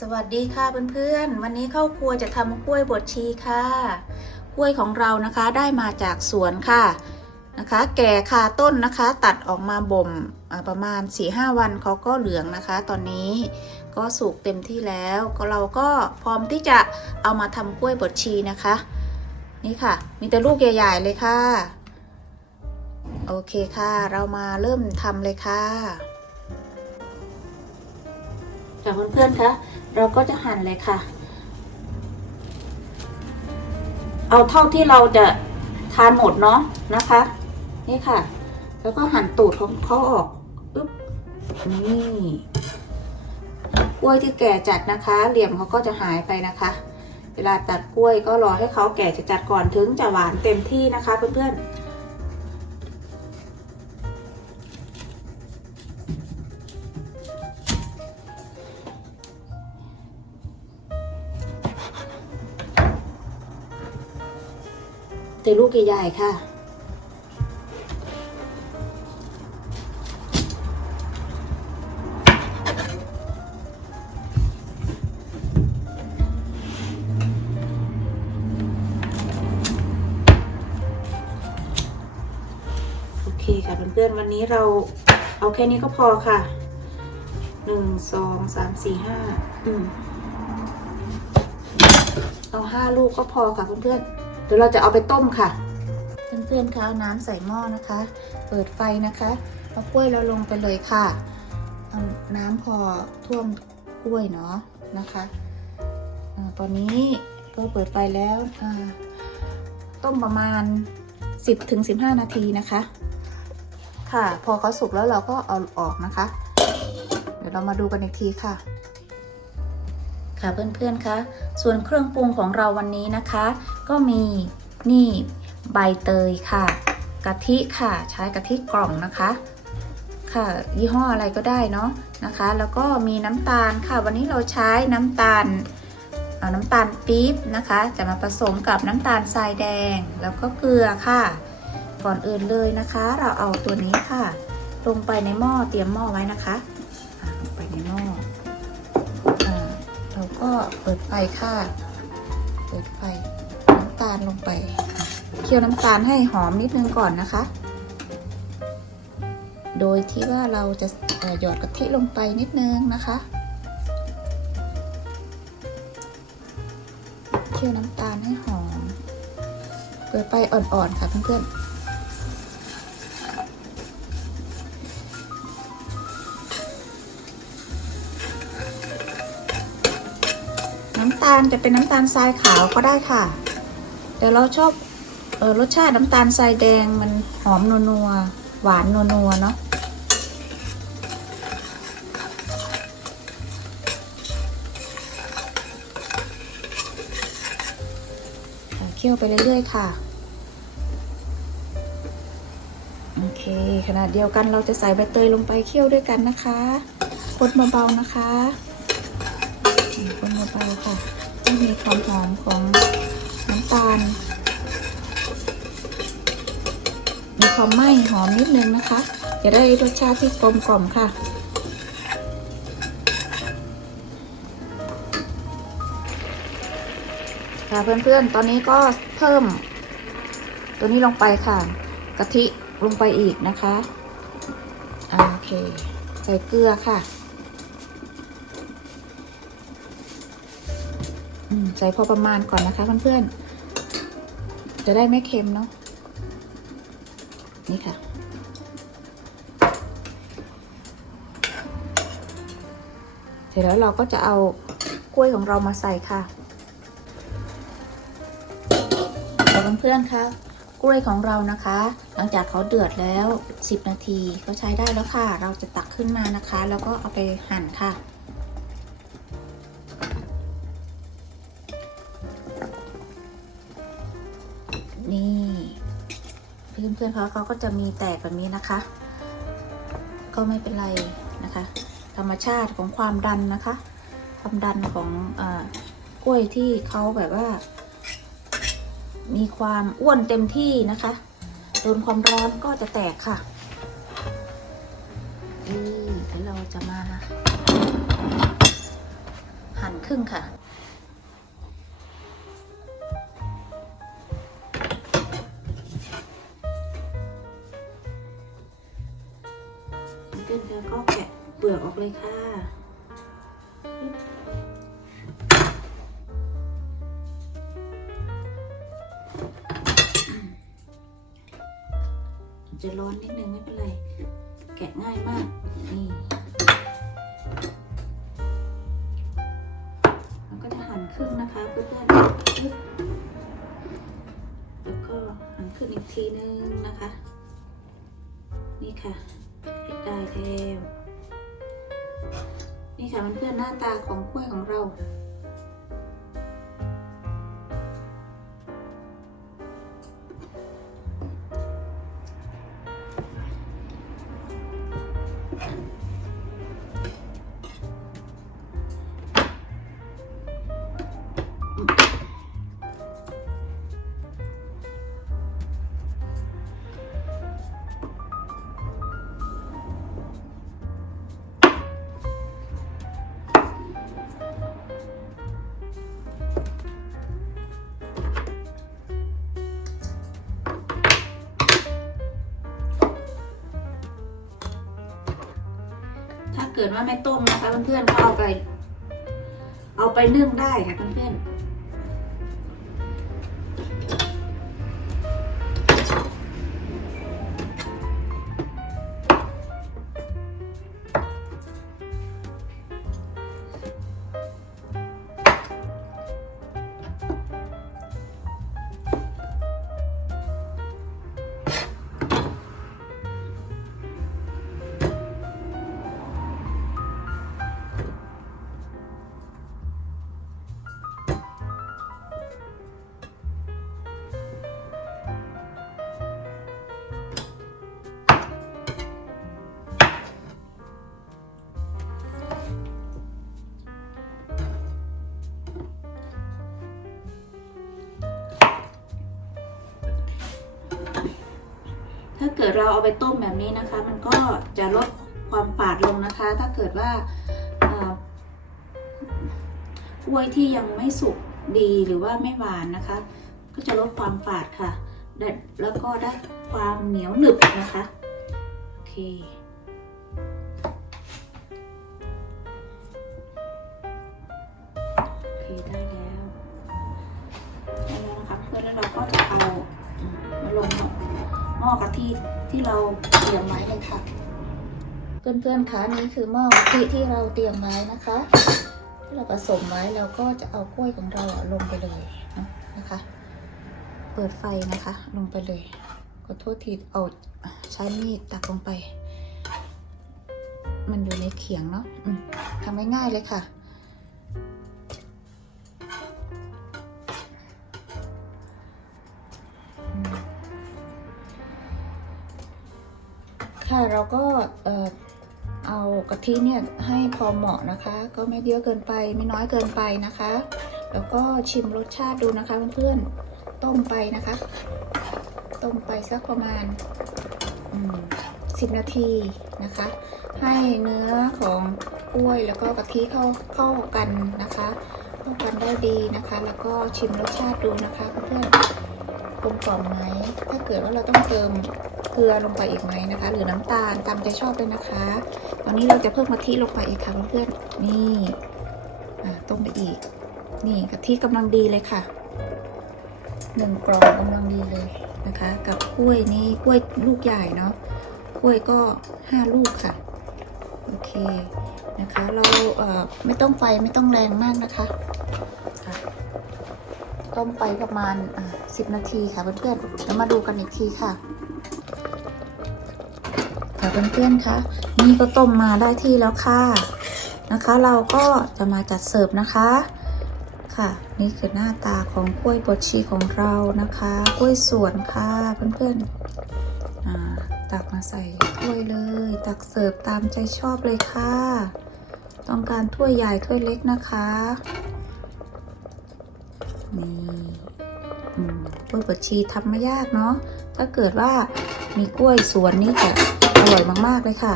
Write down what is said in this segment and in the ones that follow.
สวัสดีค่ะเพื่อนๆ วันนี้เข้าครัวจะทำกล้วยบดชีค่ะ กล้วยของเรานะคะได้มาจากสวนค่ะนะคะ แก่คาต้นนะคะ ตัดออกมาบ่มประมาณ 4-5 วันเขาก็เหลืองนะคะ ตอนนี้ก็สุกเต็มที่แล้วก็เราก็พร้อมที่จะเอามาทำกล้วยบดชีนะคะ นี่ค่ะ มีแต่ลูกใหญ่ๆเลยค่ะ โอเคค่ะ เรามาเริ่มทำเลยค่ะ จากเพื่อนๆคะเราก็จะหั่นเลยค่ะ เอาเท่าที่เราจะทานหมดเนาะนะคะ นี่ค่ะ แล้วก็หั่นตูดของเขาออกอึ๊บนี่กล้วยที่แก่จัดนะคะ เหลี่ยมเขาก็จะหายไปนะคะ เวลาตัดกล้วยก็รอให้เขาแก่จะจัดก่อนถึงจะหวานเต็มที่นะคะเพื่อนๆ แต่ลูกใหญ่ๆค่ะ โอเคค่ะเพื่อนๆ วันนี้เราเอาแค่นี้ก็พอค่ะหนึ่งสองสามสี่ห้าอืมเอาห้าลูกก็พอค่ะเพื่อนๆ ดี๋ยวเราจะเอาไปต้มค่ะ เพื่อนๆคะเอาน้ำใส่หม้อนะคะ เปิดไฟนะคะเอากล้วยเราลงไปเลยค่ะเอาน้ำพอท่วมกล้วยเนาะนะคะอตอนนี้ก็เปิดไฟแล้วต้มประมาณ 10ถึง15 นาทีนะคะ ค่ะ พอเขาสุกแล้วเราก็เอาออกนะคะ เดี๋ยวเรามาดูกันอีกทีค่ะค่ะเพื่อนๆคะส่วนเครื่องปรุงของเราวันนี้นะคะ ก็มีนี่ใบเตยค่ะ กะทิค่ะใช้กะทิกล่องนะคะ ค่ะ ยี่ห้ออะไรก็ได้เนาะนะคะ แล้วก็มีน้ำตาลค่ะ วันนี้เราใช้น้ำตาลเอาน้ำตาลปี๊บนะคะ จะมาผสมกับน้ำตาลทรายแดงแล้วก็เกลือค่ะ ก่อนอื่นเลยนะคะ เราเอาตัวนี้ค่ะ ลงไปในหม้อเตรียมหม้อไว้นะคะลงไปในหม้ออเราก็เปิดไฟค่ะ เปิดไฟ ตาลลงไป เคี่ยวน้ำตาลให้หอมนิดนึงก่อนนะคะ โดยที่ว่าเราจะหยอดกะทิลงไปนิดนึงนะคะ เคี่ยวน้ำตาลให้หอมเปิดไฟอ่อนๆค่ะเพื่อนๆน้ำตาลจะเป็นน้ำตาลทรายขาวก็ได้ค่ะ แต่เราชอบเออรสชาติน้ำตาลทรายแดงมันหอมนัวๆหวานนัวๆเนาะเคี่ยวไปเรื่อยๆค่ะโอเคขณะเดียวกันเราจะใส่ใบเตยลงไปเคี่ยวด้วยกันนะคะคนเบาๆนะคะอืมคนเบาๆค่ะให้มีความหอมของ ตาล มีความไหม้หอมนิดนึงนะคะ จะได้รสชาติที่กลมกล่อมค่ะ ค่ะเพื่อนๆ ตอนนี้ก็เพิ่ม ตัวนี้ลงไปค่ะ กะทิลงไปอีกนะคะโอเค ใส่เกลือค่ะใส่พอประมาณก่อนนะคะเพื่อนๆ จะได้ไม่เค็มเนาะนี่ค่ะ เสร็จแล้วเราก็จะเอากล้วยของเรามาใส่ค่ะเพื่อนๆคะกล้วยของเรานะคะ หลังจากเขาเดือดแล้ว 10 นาทีก็ใช้ได้แล้วค่ะ เราจะตักขึ้นมานะคะ แล้วก็เอาไปหั่นค่ะ เพื่อนๆเขาเขาก็จะมีแตกแบบนี้นะคะ ก็ไม่เป็นไรนะคะ ธรรมชาติของความดันนะคะ ความดันของออกล้วยที่เขาแบบว่า มีความอ้วนเต็มที่นะคะโดนความร้อนก็จะแตกค่ะนี่แล้วเราจะมาหั่นครึ่งค่ะ เพื่อนๆก็แกะเปลือกออกเลยค่ะ จะร้อนนิดนึงไม่เป็นไร แกะง่ายมาก นี่แล้วก็จะหั่นครึ่งนะคะเพื่อนๆแล้วก็หั่นครึ่งอีกทีนึงนะคะ นี่ค่ะ ได้แล้วนี่ค่ะเพื่อนๆหน้าตาของกล้วยของเรา กิดว่าไม่ต้มนะคะเพื่อนๆก็เอาไป เอาไปนึ่งได้ค่ะเพื่อนๆ ถ้าเกิดเราเอาไปต้มแบบนี้นะคะ มันก็จะลดความฝาดลงนะคะ ถ้าเกิดว่ากล้วยที่ยังไม่สุกดีหรือว่าไม่หวานนะคะ ก็จะลดความฝาดค่ะ แล้วก็ได้ความเหนียวหนึบนะคะโอเคโอเคได้แล้วได้แล้วนะคะเพื่อนแล้วเราก็จะเอามาลงหม้ อกะทิที่เราเตรียมไว้เลยค่ะ เพื่อนๆคะนี่คือหม้อกะทิที่เราเตรียมไว้นะคะที่เราผสมไว้เราก็จะเอากล้วยของเราลงไปเลยนะคะ เปิดไฟนะคะลงไปเลยขอโทษทีเอาใช้มีดตักลงไป มันอยู่ในเขียงเนาะทำง่ายๆเลยค่ะ เราก็เออเอากะทิเนี่ยให้พอเหมาะนะคะ ก็ไม่เยอะเกินไปไม่น้อยเกินไปนะคะ แล้วก็ชิมรสชาติดูนะคะเพื่อนๆต้มไปนะคะ ต้มไปสักประมาณสิบนาทีนะคะ ให้เนื้อของกล้วยแล้วก็กะทิเข้าเข้ากันนะคะเข้ากันได้ดีนะคะ แล้วก็ชิมรสชาติดูนะคะเพื่อนๆกลมกล่อมไหมถ้าเกิดว่าเราต้องเติม เกลือลงไปอีกไหมนะคะ หรือน้ำตาลตามใจชอบเลยนะคะตอนนี้เราจะเพิ่มกะทิลงไปอีกค่ะเพื่อนๆนี่ต้มไปอีก นี่กะทิกำลังดีเลยค่ะหนึ่งกรองกำลังดีเลยนะคะ กับกล้วยนี่กล้วยลูกใหญ่เนาะกล้วยก็ห้าลูกค่ะโอเคนะคะ เราเไม่ต้องไฟไม่ต้องแรงมากนะคะต้มไปประมาณสิบนาทีค่ะเพื่อนๆแล้วมาดูกันอีกทีค่ะ ค่ะเพื่อนๆคะนี่ก็ต้มมาได้ที่แล้วค่ะนะคะ เราก็จะมาจัดเสิร์ฟนะคะค่ะ นี่คือหน้าตาของกล้วยบดชีของเรานะคะกล้วยสวนค่ะเพื่อนๆอ่าตักมาใส่ถ้วยเลย ตักเสิร์ฟตามใจชอบเลยค่ะ ต้องการถ้วยใหญ่ถ้วยเล็กนะคะนี่กล้วยบดชีทำไม่ยากเนาะถ้าเกิดว่ามีกล้วยสวนนี่จะ อร่อยมาก ๆ เลยค่ะ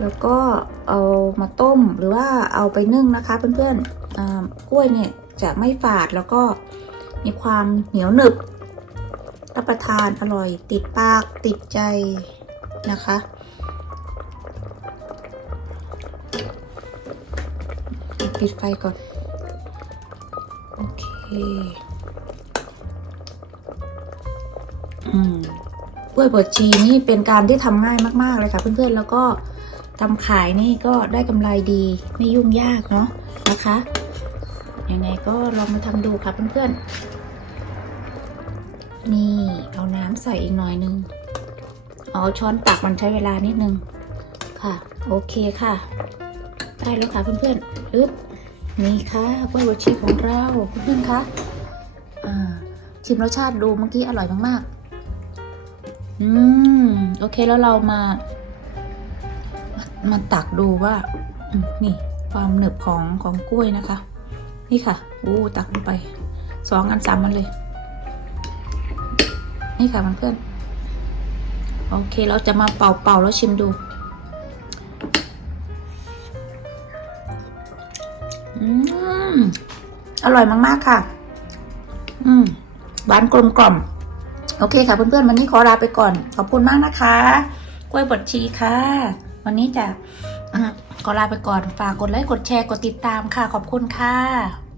แล้วก็เอามาต้มหรือว่าเอาไปนึ่งนะคะเพื่อนๆกล้วยเนี่ยจะไม่ฝาดแล้วก็มีความเหนียวหนึบ รับประทานอร่อย ติดปากติดใจนะคะ ปิดไฟก่อน โอเค อืม กล้วยบดชีนี่เป็นการที่ทำง่ายมาก ๆ เลยค่ะ เพื่อนๆ แล้วก็ทำขายนี่ก็ได้กำไรดีไม่ยุ่งยากเนาะนะคะ ยังไงก็ลองมาทำดูค่ะเพื่อนๆ นี่เอาน้ำใส่อีกหน่อยนึงเอช้อนตักมันใช้เวลานิดนึง ค่ะ โอเคค่ะ ได้แล้วค่ะเพื่อนๆอึ๊บนี่ค่ะกล้วยบดชีของเราเพื่อนๆคะอ่าชิมรสชาติดูเมื่อกี้อร่อยมากๆ อืม โอเคแล้วเรามา มาตักดูว่า นี่ ความหนึบของของกล้วยนะคะ นี่ค่ะอู้ตักลงไปสองอันสามอันเลย นี่ค่ะเพื่อนโอเคเราจะมาเป่าๆแล้วชิมดู อืม อร่อยมาก ๆ ค่ะ อืมหวานกลมกล่อม โอเคค่ะเพื่อนๆวันนี้ขอลาไปก่อน ขอบคุณมากนะคะ กล้วยบดชีค่ะ วันนี้จะขอลาไปก่อน ฝากกดไลค์ กดแชร์ กดติดตามค่ะ ขอบคุณค่ะ